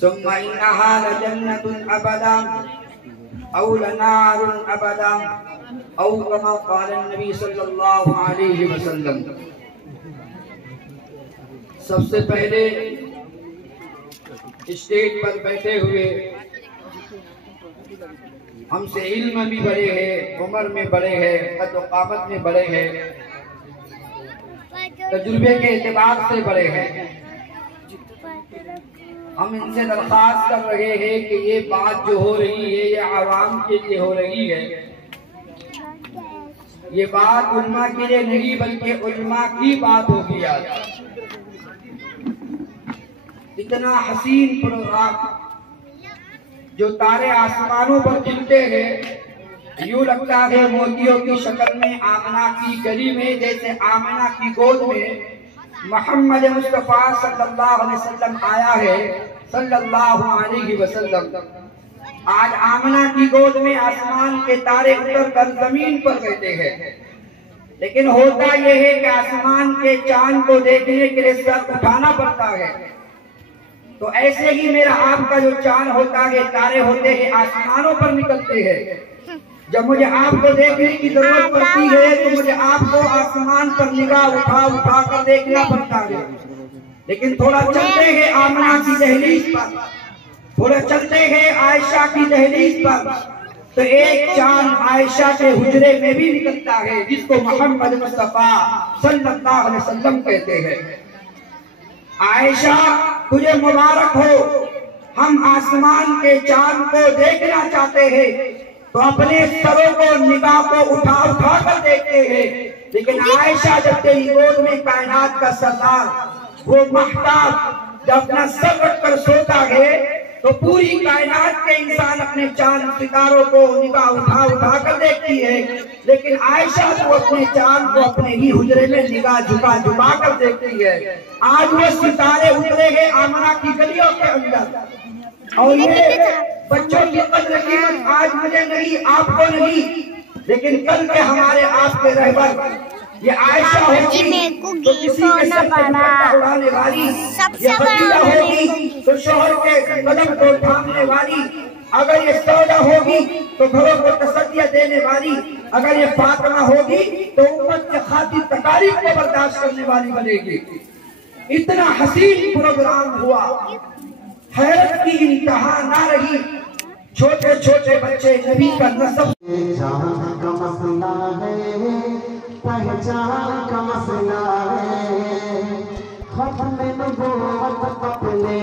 सुम्मा इन्नहा लजन्नतुन अबदा औ लनारुन अबदा औ कमा क़ाल नबी सल्लल्लाहु अलैहि वसल्लम। सबसे पहले स्टेज पर बैठे हुए हमसे इल्म भी बड़े हैं, उम्र में बड़े हैं, कद-ओ-क़ामत में बड़े हैं, तजुर्बे के एतबार से बड़े हैं। हम इनसे दरख्वास्त कर रहे हैं कि ये बात जो हो रही है ये आवाम के लिए हो रही है। ये बात उल्मा के लिए नहीं बल्कि उल्मा की बात होगी। आज इतना हसीन प्रोग्राम जो तारे आसमानों पर खिलते हैं, यूं लगता है मोतियों की शक्ल में आमना की गली में, जैसे आमना की गोद में मोहम्मद मुस्तफा सल्लल्लाहु अलैहि वसल्लम आया है, सल्लल्लाहु अलैहि वसल्लम। आज आमना की गोद में आसमान के तारे उतर कर जमीन पर बैठे हैं, लेकिन होता यह है कि आसमान के चांद को देखने के लिए सर उठाना पड़ता है। तो ऐसे ही मेरा आपका जो चांद होता है, तारे होते हैं, आसमानों पर निकलते हैं। जब मुझे आपको देखने की जरूरत पड़ती है तो मुझे आपको आसमान पर निगाह उठा उठा कर देखना पड़ता है। लेकिन थोड़ा चलते हैं आमना की दहलीज पर, थोड़ा चलते हैं आयशा की दहलीज पर, तो एक चांद आयशा के हुजरे में भी निकलता है, जिसको मोहम्मद मुस्तफा सल्लल्लाहु अलैहि वसल्लम कहते हैं। आयशा तुझे मुबारक हो, हम आसमान के चांद को देखना चाहते हैं तो अपने सरों को निगाह को उठा उठा कर देखते हैं। लेकिन आयशा जब तेरी गोद में कायनात का सरदार वो महताब जब अपना सर रख कर सोता है तो पूरी कायनात के इंसान अपने चांद सितारों को निगाह उठा उठा कर देखती है। लेकिन आयशा तो अपने चांद को अपने ही हुजरे में निगाह झुका झुका कर देखती है। आज वो सितारे उतरे हैं आमना की गलियों के अंदर, और ये बच्चों की कद्र कीमत आज मुझे नहीं, आपको नहीं, लेकिन कल के हमारे आपके रहबर ये आयशा होगी तो किसी के सर पे दुपट्टा उड़ाने वाली, ये खदीजा होगी तो शोहर के कदम को थामने वाली, अगर ये सौदा होगी तो घरों को तसल्लियां देने वाली, अगर ये फातिमा होगी तो उम्मत के खातिर तकालीफ को बर्दाश्त करने वाली बनेगी। इतना हसीन प्रोग्राम हुआ, हैरत की इंतहा ना रही। छोटे छोटे बच्चे नबी का नस्ब का मसला है, पहचान का मसला है, खत्म नबूवत अपने